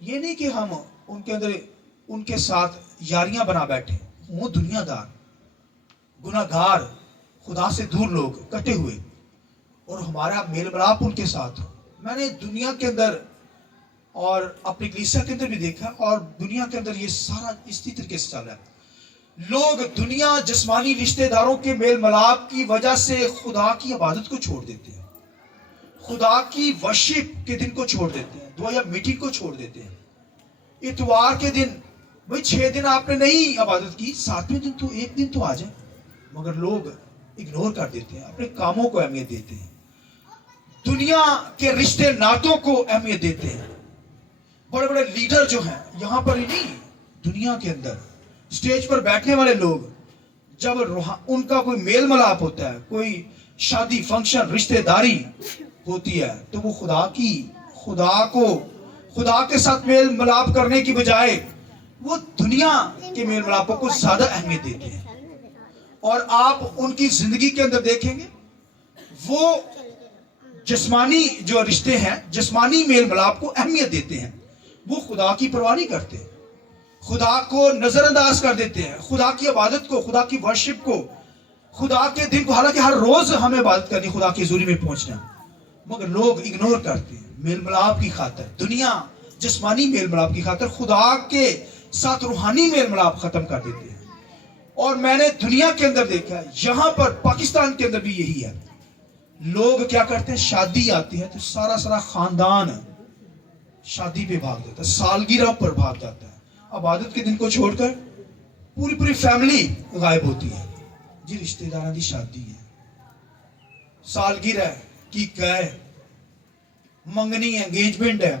یہ نہیں کہ ہم ان کے اندر ان کے ساتھ یاریاں بنا بیٹھے. وہ دنیا دار, گناہگار, خدا سے دور لوگ, کٹے ہوئے, اور ہمارا میل ملاپ ان کے ساتھ ہو. میں نے دنیا کے اندر اور اپنی کلیسا کے اندر بھی دیکھا, اور دنیا کے اندر یہ سارا اسی طریقے سے چل رہا ہے. لوگ دنیا جسمانی رشتہ داروں کے میل ملاپ کی وجہ سے خدا کی عبادت کو چھوڑ دیتے ہیں, خدا کی ورشپ کے دن کو چھوڑ دیتے ہیں, دعا یا میٹنگ کو چھوڑ دیتے ہیں. اتوار کے دن بھائی 6 دن آپ نے نہیں عبادت کی, 7ویں دن تو ایک دن تو آ جائے, مگر لوگ اگنور کر دیتے ہیں, اپنے کاموں کو اہمیت دیتے ہیں, دنیا کے رشتے ناتوں کو اہمیت دیتے ہیں. بڑے بڑے لیڈر جو ہیں یہاں پر ہی نہیں, دنیا کے اندر اسٹیج پر بیٹھنے والے لوگ, جب ان کا کوئی میل ملاپ ہوتا ہے, کوئی شادی فنکشن رشتہ داری ہوتی ہے, تو وہ خدا کے ساتھ میل ملاپ کرنے کی بجائے وہ دنیا کے میل ملاپوں کو زیادہ اہمیت دیتے ہیں. اور آپ ان کی زندگی کے اندر دیکھیں گے, وہ جسمانی جو رشتے ہیں, جسمانی میل ملاپ کو اہمیت دیتے ہیں, وہ خدا کی پرواہ نہیں کرتے, خدا کو نظر انداز کر دیتے ہیں, خدا کی عبادت کو, خدا کی ورشپ کو, خدا کے دن کو. حالانکہ ہر روز ہمیں عبادت کرنی, خدا کی حضوری میں پہنچنا, مگر لوگ اگنور کرتے ہیں میل ملاپ کی خاطر, دنیا جسمانی میل ملاپ کی خاطر خدا کے ساتھ روحانی میل ملاپ ختم کر دیتے ہیں. اور میں نے دنیا کے اندر دیکھا, یہاں پر پاکستان کے اندر بھی یہی ہے. لوگ کیا کرتے ہیں, شادی آتی ہے تو سارا خاندان شادی پہ بھاگ جاتا ہے, سالگرہ پر بھاگ جاتا ہے, عبادت کے دن کو چھوڑ کر پوری فیملی غائب ہوتی ہے. جی رشتہ داروں کی شادی ہے, سالگرہ کی منگنی ہے, انگیجمنٹ ہے,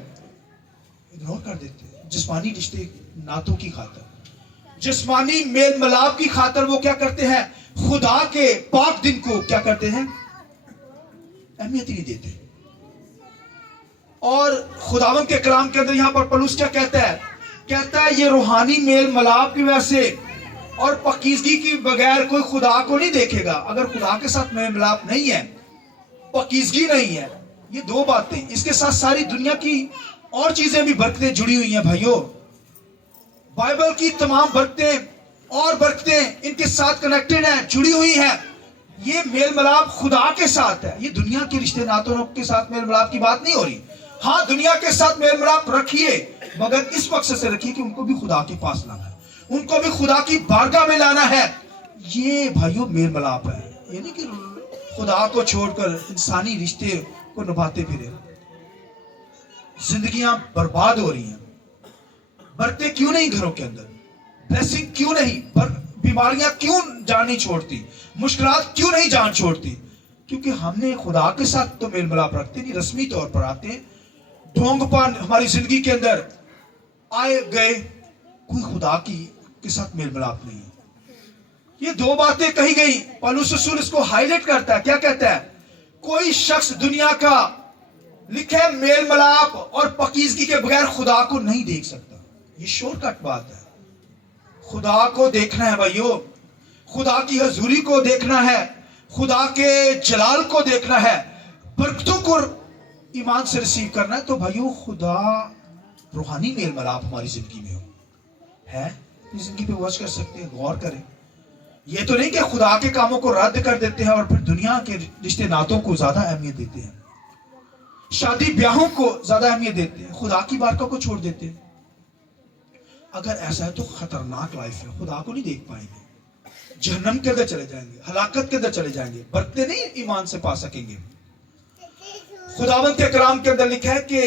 اگنور کر دیتے ہیں. جسمانی رشتے ناتوں کی خاطر, جسمانی میل ملاپ کی خاطر وہ کیا کرتے ہیں, خدا کے پاک دن کو کیا کرتے ہیں, اہمیت نہیں دیتے. اور خداوند کے کلام کے اندر یہاں پر پولس کیا کہتا ہے یہ روحانی میل ملاپ کی وجہ سے اور پاکیزگی کی بغیر کوئی خدا کو نہیں دیکھے گا. اگر خدا کے ساتھ میل ملاپ نہیں ہے, پاکیزگی نہیں ہے, یہ دو باتیں, اس کے ساتھ ساری دنیا کی اور چیزیں بھی برکتیں جڑی ہوئی ہیں. بھائیوں, بائبل کی تمام برکتیں اور برکتیں ان کے ساتھ کنیکٹڈ ہیں, جڑی ہوئی ہیں. یہ میل ملاپ خدا کے ساتھ ہے, یہ دنیا کے رشتے ناتوں کے ساتھ میل ملاپ کی بات نہیں ہو رہی. ہاں دنیا کے ساتھ میل ملاپ رکھیے, مگر اس مقصد سے رکھیے کہ ان کو بھی خدا کے پاس لانا ہے, ان کو بھی خدا کی بارگاہ میں لانا ہے. یہ بھائیوں میل ملاپ ہے, یہ نہیں کہ خدا کو چھوڑ کر انسانی رشتے کو نبھاتے پھرے. زندگیاں برباد ہو رہی ہیں. برکتیں کیوں نہیں گھروں کے اندر, بلیسنگ کیوں نہیں, بیماریاں کیوں جان نہیں چھوڑتی, مشکلات کیوں نہیں جان چھوڑتی, کیونکہ ہم نے خدا کے ساتھ تو میل ملاپ رکھتے نہیں, رسمی طور پر آتے ہیں, ڈھونگ پان ہماری زندگی کے اندر آئے گئے, کوئی خدا کے ساتھ میل ملاپ نہیں ہے. یہ دو باتیں کہی گئی, پولس رسول اس کو ہائی لائٹ کرتا ہے. کیا کہتا ہے, کوئی شخص دنیا کا لکھے میل ملاپ اور پاکیزگی کے بغیر خدا کو نہیں دیکھ سکتا. یہ شورٹ کٹ بات ہے. خدا کو دیکھنا ہے بھائیو, خدا کی حضوری کو دیکھنا ہے, خدا کے جلال کو دیکھنا ہے, برکتوں کو ایمان سے ریسیو کرنا ہے. تو بھائیو خدا روحانی میل ملاپ ہماری زندگی میں ہے, اپنی زندگی پہ واچ کر سکتے ہیں, غور کریں. یہ تو نہیں کہ خدا کے کاموں کو رد کر دیتے ہیں اور پھر دنیا کے رشتے ناتوں کو زیادہ اہمیت دیتے ہیں, شادی بیاہوں کو زیادہ اہمیت دیتے ہیں, خدا کی بارگاہ کو چھوڑ دیتے ہیں. اگر ایسا ہے تو خطرناک لائف ہے, خدا کو نہیں دیکھ پائیں گے, جہنم کے اندر چلے جائیں گے, ہلاکت کے اندر چلے جائیں گے, برکتیں نہیں ایمان سے پا سکیں گے. خداوند کے کلام کے اندر لکھا ہے کہ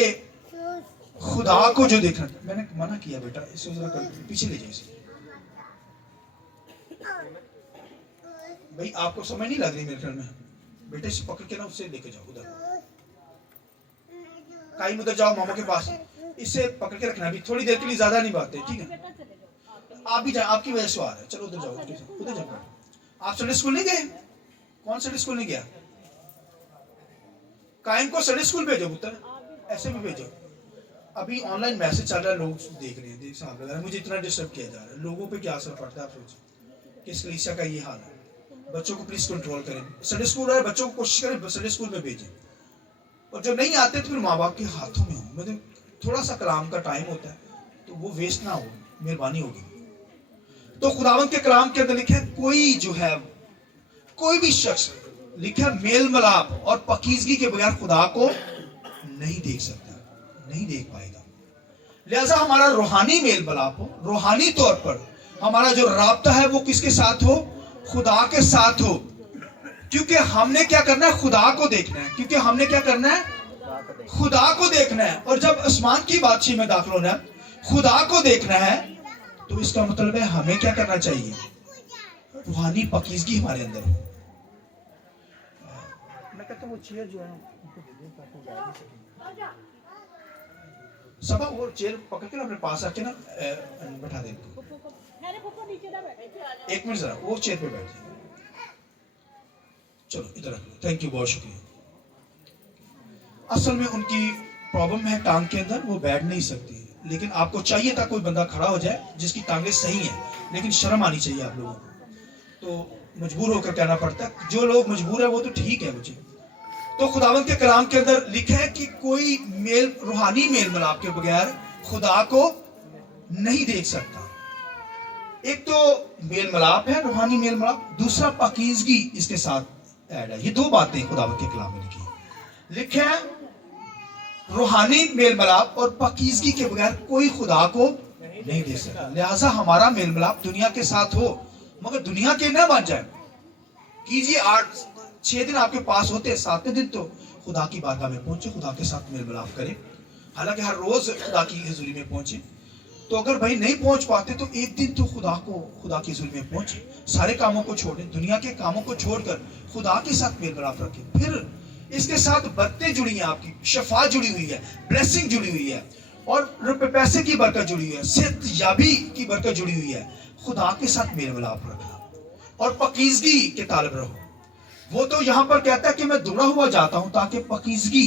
خدا کو جو دیکھنا, میں نے منع کیا بیٹا اسے ذرا پیچھے لے جائے. بھائی آپ کو سمجھ نہیں لگ رہی میرے خیال میں, بیٹے اسے پکڑ کے نا اسے لے کے جاؤ ادھر, کہیں ادھر جاؤ ماما کے پاس, اسے پکڑ کے رکھنا, ابھی تھوڑی دیر کے لیے, زیادہ نہیں بات ہے, ٹھیک ہے. آپ بھی جائیں, آپ کی وجہ سے آ رہا ہے, چلو ادھر جاؤ, ادھر جاؤ. آپ سنڈے اسکول نہیں گئے, کون سنڈے اسکول نہیں گیا, قائم کو سنڈے اسکول بھیجو پتر, ایسے بھی بھیجو. ابھی آن لائن میسج چل رہا ہے, لوگ دیکھ رہے ہیں, صاحب لگا رہا ہے, مجھے اتنا ڈسٹرب کیا جا رہا ہے, لوگوں پہ کیا اثر پڑتا ہے آپ سوچیں کہ اس کلیسیا کا یہ حال ہے. بچوں کو پلیز کنٹرول کریں, سنڈے اسکول رہے بچوں کو کوشش کریں سنڈے اسکول میں بھیجیں, اور جو نہیں آتے تو پھر ماں باپ کے ہاتھوں میں ہوں. تھوڑا سا کلام کا ٹائم ہوتا ہے تو وہ ویسٹ نہ ہو, مہربانی ہوگی. تو خداوند کے کلام کے اندر لکھا ہے کوئی جو ہے کوئی بھی شخص لکھا ہے میل ملاپ اور پاکیزگی کے بغیر خدا کو نہیں دیکھ سکتا, نہیں دیکھ پائے گا. لہذا ہمارا روحانی میل ملاپ ہو, روحانی طور پر ہمارا جو رابطہ ہے وہ کس کے ساتھ ہو, خدا کے ساتھ ہو. کیونکہ ہم نے کیا کرنا ہے, خدا کو دیکھنا ہے. کیونکہ ہم نے کیا کرنا ہے, خدا کو دیکھنا ہے. اور جب آسمان کی بادشاہی میں داخل ہونا ہے, خدا کو دیکھنا ہے, تو اس کا مطلب ہے ہمیں کیا کرنا چاہیے, روحانی پاکیزگی ہمارے اندر ہو. میں کہتا ہوں وہ چیئر جو ہے ان کو دے دیں تاکہ وہ بیٹھ بھی سکیں. سبا وہ چیئر پکڑ کے اپنے پاس آ کے نا بٹھا دیں. ایک منٹ ذرا وہ چیئر پہ بیٹھ جائیں. چلو ادھر رکھ لو. تھینک یو, بہت شکریہ. اصل میں ان کی پرابلم ہے ٹانگ کے اندر, وہ بیٹھ نہیں سکتی. لیکن آپ کو چاہیے تھا کوئی بندہ کھڑا ہو جائے جس کی ٹانگیں صحیح ہیں, لیکن شرم آنی چاہیے آپ لوگوں کو, تو مجبور ہو کر کہنا پڑتا ہے. جو لوگ مجبور ہیں وہ تو ٹھیک ہے مجھے. تو خداوند کے کلام کے اندر لکھا ہے کہ کوئی روحانی میل ملاپ کے بغیر خدا کو نہیں دیکھ سکتا. ایک تو میل ملاپ ہے, روحانی میل ملاپ, دوسرا پاکیزگی اس کے ساتھ ایڈ ہے. یہ دو باتیں خداوند کے کلام میں لکھا ہے, روحانی میل ملاپ اور پاکیزگی کے بغیر کوئی خدا کو نہیں دیکھ سکتا. لہٰذا ہمارا میل ملاپ دنیا کے ساتھ ہو, مگر دنیا کے نہ بن جائے. کیجئے 8-6 دن آپ کے پاس ہوتے ہیں, 7ویں دن تو خدا کی بارگاہ میں پہنچے, خدا کے ساتھ میل ملاپ کریں. حالانکہ ہر روز خدا کی حضوری میں پہنچے. تو اگر بھائی نہیں پہنچ پاتے تو ایک دن تو خدا کی حضوری میں پہنچے. سارے کاموں کو چھوڑیں, دنیا کے کاموں کو چھوڑ کر خدا کے ساتھ میل ملاپ رکھیں. پھر اس کے ساتھ برکتیں جڑی ہیں, آپ کی شفا جڑی ہوئی ہے, بلیسنگ جڑی ہوئی ہے, اور پیسے کی برکت جڑی ہوئی ہے, صحت یابی کی برکت جڑی ہوئی ہے. خدا کے ساتھ میل ملاپ رکھنا اور پاکیزگی کے طالب رہو. وہ تو یہاں پر کہتا ہے کہ میں دوڑا ہوا جاتا ہوں تاکہ پاکیزگی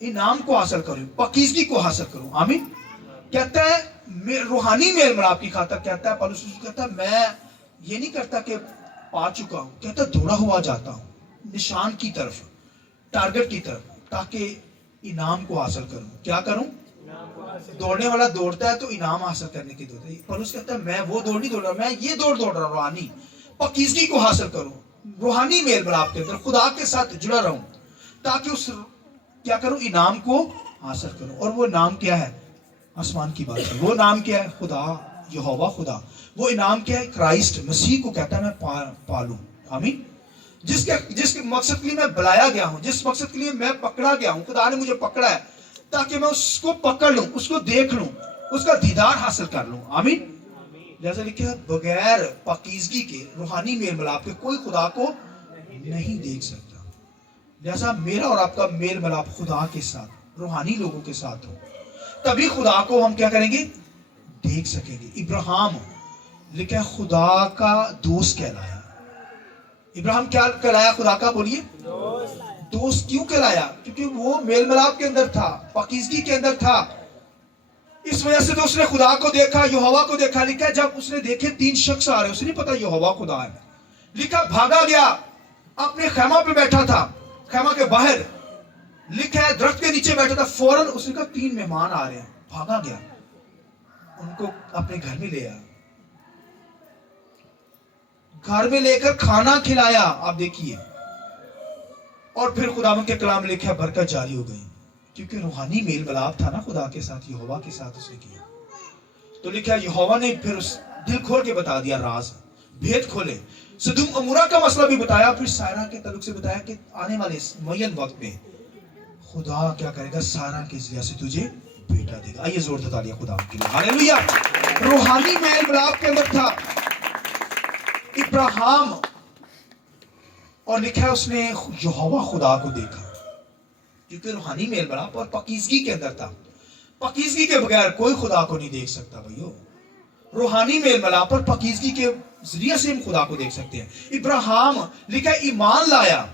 انعام کو حاصل کروں, پاکیزگی کو حاصل کروں. آمین. کہتا ہے روحانی میل ملاپ کی خاطر, کہتا ہے پالوس کہتا ہے میں یہ نہیں کرتا کہ پا چکا ہوں, کہتا ہے دوڑا ہوا جاتا ہوں نشان کی طرف, ٹارگٹ کی طرف, تاکہ انعام کو حاصل کروں. کیا کروں؟ دوڑنے والا دوڑتا ہے تو انعام حاصل کرنے کی دوڑتا ہے. پالوس کہتا ہے میں وہ دوڑ نہیں دوڑ رہا, میں یہ دوڑ رہا ہوں, روحانی پاکیزگی کو حاصل کروں, روحانی میل ملاپ کے اندر خدا کے ساتھ جڑا رہوں, تاکہ اس کیا کروں, انعام کو حاصل کروں. اور وہ نام کیا ہے, آسمان کی بات ہے. وہ نام کیا ہے, خدا, یہوہ خدا. وہ انعام کیا ہے, کرائسٹ مسیح کو کہتا ہے میں پالوں. آمین. جس کے مقصد کے لیے میں بلایا گیا ہوں, جس مقصد کے لیے میں پکڑا گیا ہوں, خدا نے مجھے پکڑا ہے تاکہ میں اس کو پکڑ لوں, اس کو دیکھ لوں, اس کا دیدار حاصل کر لوں. آمین. لہذا لکھا ہے بغیر پاکیزگی کے, روحانی میل ملاپ کے کوئی خدا کو نہیں دیکھ سکتا. لہذا میرا اور آپ کا میل ملاپ خدا کے ساتھ, روحانی لوگوں کے ساتھ ہو, تبھی خدا کو ہم کیا کریں گے, دیکھ سکیں گے. ابراہیم لکھا ہے خدا کا دوست کہلایا. ابراہیم کیا کہلایا خدا کا, بولیے دوست. کیوں کہلایا؟ کیونکہ وہ میل ملاپ کے اندر تھا, پاکیزگی کے اندر تھا. اس وجہ سے تو اس نے خدا کو دیکھا, یہوہ کو دیکھا. لکھا ہے جب اس نے دیکھے 3 شخص آ رہے, اسے نہیں پتا یہوہ خدا ہے. لکھا بھاگا گیا, اپنے خیمہ پہ بیٹھا تھا, خیمہ کے باہر. لکھا ہے درخت کے نیچے بیٹھا تھا, فوراً اس نے کہا 3 مہمان آ رہے ہیں. بھاگا گیا, ان کو اپنے گھر میں لے آیا, گھر میں لے کر کھانا کھلایا. آپ دیکھیے, اور پھر خداوند کے کلام لکھا ہے برکت جاری ہو گئی, کیونکہ روحانی میل ملاپ تھا نا خدا کے ساتھ, یہوہ کے ساتھ اس نے کیا. تو لکھا ہے یہوہ نے پھر اس دل کھول کے بتا دیا, راز بھید کھولے, سدوم عمورہ کا مسئلہ بھی بتایا, پھر سارا کے تعلق سے بتایا کہ آنے والے معین وقت میں خدا کیا کرے گا, سارا کے ذریعے سے تجھے بیٹا دے گا. آئیے زور سے تالیاں خدا کے لیے. ہاللیلویا. روحانی میل ملاپ کے اندر تھا ابراہیم, اور لکھا ہے اس نے یہوہ خدا کو دیکھا, کیونکہ روحانی میل ملاپ اور پاکیزگی کے اندر تھا. پاکیزگی کے بغیر کوئی خدا کو نہیں دیکھ سکتا بھائیو. روحانی میل ملاپ اور پاکیزگی کے ذریعے سے ہم خدا کو دیکھ سکتے ہیں. ابراہیم لکھا ہے ایمان لایا,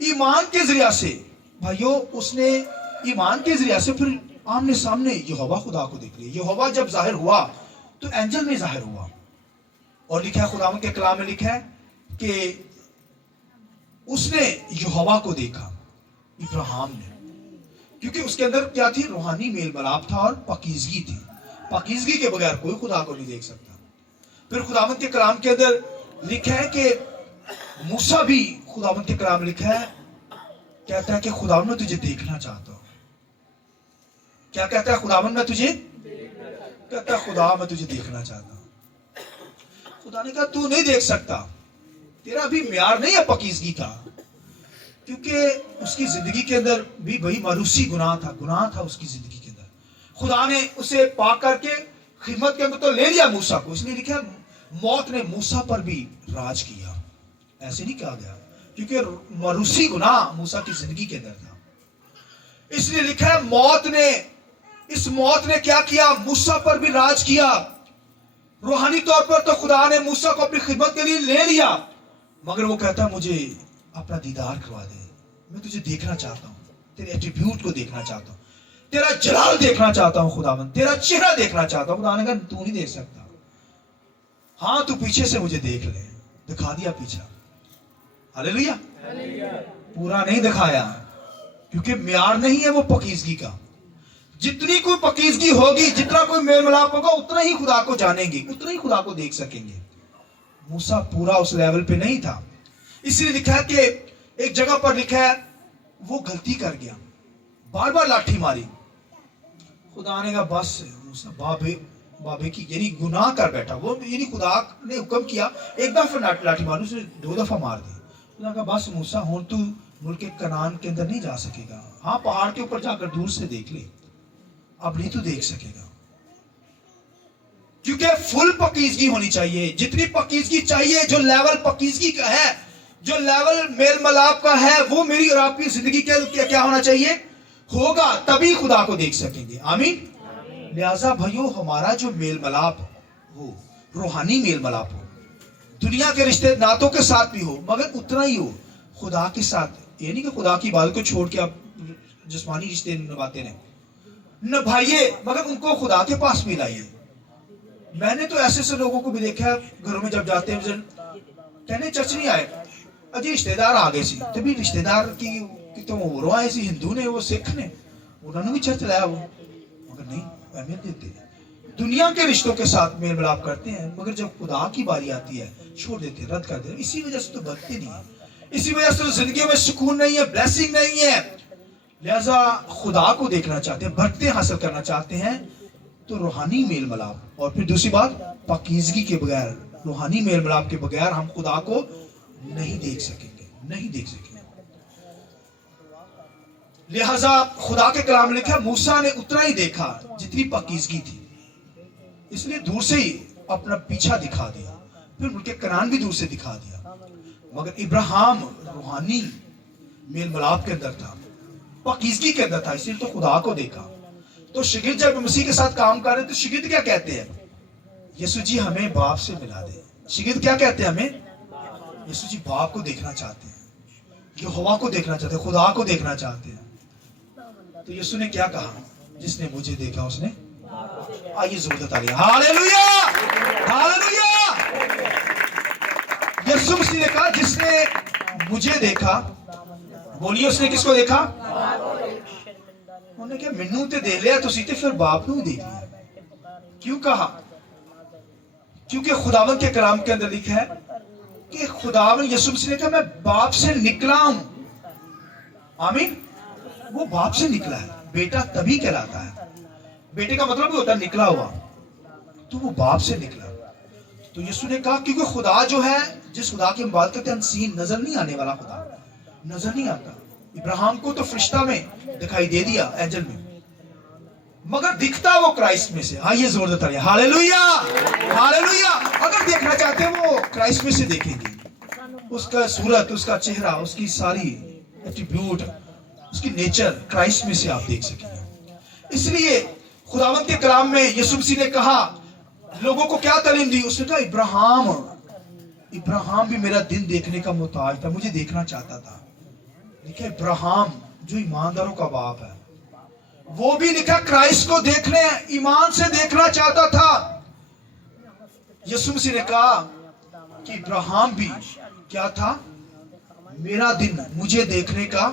ایمان کے ذریعے سے بھائیو, اس نے ایمان کے ذریعے سے پھر آمنے سامنے یہوہ خدا کو دیکھ لیا. یہوہ جب ظاہر ہوا تو اینجل میں ظاہر ہوا, اور لکھا ہے خداوند کے کلام میں لکھا ہے کہ اس نے یہوہ کو دیکھا, ابراہیم نے. کیونکہ اس کے اندر کیا تھی؟ روحانی میل ملاپ تھا اور پاکیزگی تھی. پاکیزگی کے بغیر کوئی خدا کو نہیں دیکھ سکتا. پھر خداوند کے کلام کے اندر لکھا ہے کہ موسیٰ بھی خداوند کے کلام لکھا ہے کہتا ہے کہ خداوند میں تجھے دیکھنا چاہتا ہوں. کیا کہتا ہے خداوند میں تجھے؟ کہتا ہے خدا میں تجھے دیکھنا چاہتا ہوں. خدا نے کہا تو نہیں دیکھ سکتا, تیرا بھی معیار نہیں ہے پاکیزگی کا, کیونکہ اس کی زندگی کے اندر بھی بھئی ماروسی گناہ تھا اس کی زندگی کے اندر. خدا نے اسے پاک کر کے خدمت کے اندر تو لے لیا موسیٰ کو, اس لیے لکھا ہے موت نے موسیٰ پر بھی راج کیا. ایسے نہیں کہا گیا کیونکہ ماروسی گناہ موسیٰ کی زندگی کے اندر تھا, اس لیے لکھا ہے اس موت نے کیا کیا؟ موسیٰ پر بھی راج کیا. روحانی طور پر تو خدا نے موسیٰ کو اپنی خدمت کے لیے لے لیا, مگر وہ کہتا مجھے اپنا دیدار کروا دے, میں تجھے دیکھنا چاہتا ہوں, تیرے ایٹریبیوٹ کو دیکھنا چاہتا ہوں, تیرا جلال دیکھنا چاہتا ہوں خداوند, تیرا چہرہ دیکھنا چاہتا ہوں. خدا نے کہا تو نہیں دیکھ سکتا, ہاں تو پیچھے سے مجھے دیکھ لے. دکھا دیا پیچھا. ہلیلویا. پورا نہیں دکھایا کیونکہ معیار نہیں ہے وہ پاکیزگی کا. جتنی کوئی پاکیزگی ہوگی, جتنا کوئی میل ملاپ ہوگا, اتنا ہی خدا کو جانیں گے, اتنا ہی خدا کو دیکھ سکیں گے. موسیٰ پورا اس لیول پہ نہیں تھا, اس لیے لکھا ہے کہ ایک جگہ پر لکھا ہے وہ غلطی کر گیا, بار بار لاٹھی ماری. خدا نے کہا بس موسیٰ بابے کی یعنی گناہ کر بیٹھا وہ, یعنی خدا نے حکم کیا ایک دفعہ لاٹھی مارو, اسے 2 دفعہ مار دی. خدا نے کہا بس موسیٰ ہوں تو ملک کنعان کے اندر نہیں جا سکے گا, ہاں پہاڑ کے اوپر جا کر دور سے دیکھ لے, اب نہیں تو دیکھ سکے گا. کیونکہ فل پاکیزگی ہونی چاہیے, جتنی پاکیزگی چاہیے, جو لیول پاکیزگی کا ہے, جو لیول میل ملاپ کا ہے, وہ میری اور آپ کی زندگی کے کیا ہونا چاہیے؟ ہوگا, تبھی خدا کو دیکھ سکیں گے. آمین. لہٰذا بھائیو ہمارا جو میل ملاپ ہو, روحانی میل ملاپ ہو, دنیا کے رشتے ناتوں کے ساتھ بھی ہو, مگر اتنا ہی ہو خدا کے ساتھ. یہ نہیں کہ خدا کی عبادت کو چھوڑ کے آپ جسمانی رشتے نبھاتے رہیں, نبھائیے مگر ان کو خدا کے پاس بھی لائیے. میں نے تو ایسے لوگوں کو بھی دیکھا ہے گھروں میں جب جاتے ہیں کہنے چرچ نہیں آئے, اجی رشتے دار آ گئے سی, تبھی رشتے دار کی تو وہ آئے سی, ہندو نے, وہ سکھ نے, انہوں نے بھی چرچ لایا وہ, مگر نہیں اہمیت دیتے. دنیا کے رشتوں کے ساتھ میل ملاپ کرتے ہیں, مگر جب خدا کی باری آتی ہے چھوڑ دیتے, رد کر دیتے. اسی وجہ سے تو بچتے نہیں ہیں, اسی وجہ سے تو زندگی میں سکون نہیں ہے, بلیسنگ نہیں ہے. لہذا خدا کو دیکھنا چاہتے ہیں, برکتیں حاصل کرنا چاہتے ہیں, تو روحانی میل ملاپ. اور پھر دوسری بات, پاکیزگی کے بغیر, روحانی میل ملاپ کے بغیر ہم خدا کو نہیں دیکھ سکیں گے, نہیں دیکھ سکیں گے. لہذا خدا کے کلام میں لکھا موسیٰ نے اتنا ہی دیکھا جتنی پاکیزگی تھی, اس لیے دور سے ہی اپنا پیچھا دکھا دیا. پھر ملک کنعان بھی دور سے دکھا دیا. مگر ابراہیم روحانی میل ملاپ کے اندر تھا, پاکیزگی کے اندر تھا, اس لیے تو خدا کو دیکھا. تو شاگرد جب مسیح کے ساتھ کام کر رہے ہیں تو شاگرد کیا کہتے ہیں؟ یسوع جی ہمیں باپ سے ملا دے. شاگرد کیا کہتے ہیں ہمیں؟ یسوع جی باپ کو دیکھنا چاہتے ہیں, یہوہ کو دیکھنا چاہتے ہیں, خدا کو دیکھنا چاہتے ہیں. تو یسوع نے کیا کہا؟ جس نے مجھے دیکھا اس نے, آئیے زور سے تالیاں, ہاللیلویا ہاللیلویا. یسوع مسیح نے کہا جس نے مجھے دیکھا, بولیے اس نے کس کو دیکھا؟ انہوں نے کہا منو تے دیکھ لیا تو سیتے, پھر باپ نو دیکھ لیا. کیوں کہا؟ کیونکہ خداوند کے کلام کے اندر لکھا ہے کہ خداوند یسوع مسیح نے کہا میں باپ سے نکلا ہوں. آمین. وہ باپ سے نکلا ہے, بیٹا تبھی کہلاتا ہے, بیٹے کا مطلب بھی ہوتا ہے نکلا ہوا, تو وہ باپ سے نکلا. تو یسوع نے کہا کیونکہ خدا جو ہے, جس خدا کی ہم بات کرتے ہیں, انسین, نظر نہیں آنے والا خدا, نظر نہیں آتا. ابراہیم کو تو فرشتہ میں دکھائی دے دیا, اینجل میں, مگر دکھتا وہ کرائسٹ میں سے. آئیے زور دیتا ہے, ہاللیلویا ہاللیلویا. اگر دیکھنا چاہتے ہیں وہ کرائسٹ میں سے دیکھیں گے, اس کا صورت, اس کا چہرہ, اس کی ساری ایٹریبیوٹ, اس کی نیچر کرائسٹ میں سے آپ دیکھ سکیں گے. اس لیے خداوند کے کلام میں یسوع مسیح نے کہا, لوگوں کو کیا تعلیم دی؟ اس نے کہا ابراہیم بھی میرا دن دیکھنے کا محتاج تھا, مجھے دیکھنا چاہتا تھا. دیکھیں ابراہیم جو ایمانداروں کا باپ ہے, وہ بھی لکھا کرائسٹ کو دیکھنے, ایمان سے دیکھنا چاہتا تھا. یسوع مسیح نے کہا کہ ابراہیم بھی کیا تھا؟ میرا دن, مجھے دیکھنے کا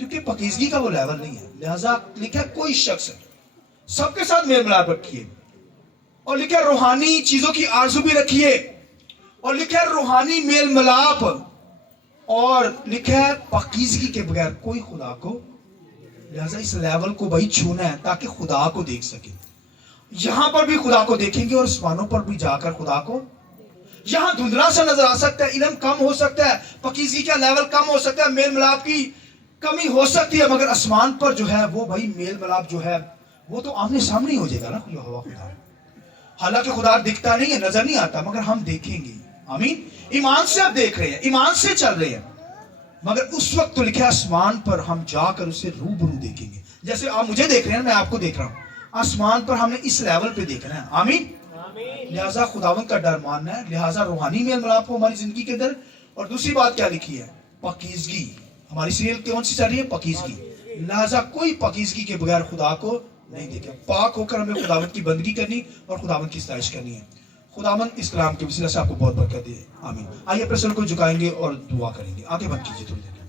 کیونکہ پاکیزگی کا وہ لیول نہیں ہے. لہذا لکھا کوئی شخص سب کے ساتھ میل ملاپ رکھیے, اور لکھا روحانی چیزوں کی آرزو بھی رکھیے, اور لکھا روحانی میل ملاپ, اور لکھا ہے پاکیزگی کے بغیر کوئی خدا کو. لہذا اس لیول کو بھائی چھونا ہے تاکہ خدا کو دیکھ سکے. یہاں پر بھی خدا کو دیکھیں گے اور آسمانوں پر بھی جا کر خدا کو. یہاں دھندلا سا نظر آ سکتا ہے, علم کم ہو سکتا ہے, پاکیزگی کا لیول کم ہو سکتا ہے, میل ملاپ کی کمی ہو سکتی ہے, مگر آسمان پر جو ہے وہ بھائی میل ملاپ جو ہے وہ تو آمنے سامنے ہی ہو جائے گا نا یہوہ خدا. حالانکہ خدا دکھتا نہیں ہے, نظر نہیں آتا, مگر ہم دیکھیں گے. آمین. ایمان سے آپ دیکھ رہے ہیں, ایمان سے چل رہے ہیں, مگر اس وقت تو لکھا ہے آسمان پر ہم جا کر اسے روبرو دیکھیں گے. جیسے آپ مجھے دیکھ رہے ہیں, میں آپ کو دیکھ رہا ہوں, آسمان پر ہم نے اس لیول پہ دیکھنا ہے. آمین. لہٰذا خداوند کا ڈر ماننا ہے, لہٰذا روحانی میل ملاپ کو ہماری زندگی کے اندر. اور دوسری بات کیا لکھی ہے؟ پاکیزگی. ہماری سیریل کون سی چل رہی ہے؟ پاکیزگی. لہٰذا کوئی پاکیزگی کے بغیر خدا کو نہیں دیکھا. پاک ہو کر ہمیں خداوند کی بندگی کرنی اور خداوند کی ستائش کرنی ہے. خداوند اس کلام کے وسیلہ سے آپ کو بہت برکت دے. آمین. آئیے اپنے سر کو جھکائیں گے اور دعا کریں گے. آگے بڑھ کیجیے تھوڑی دیر.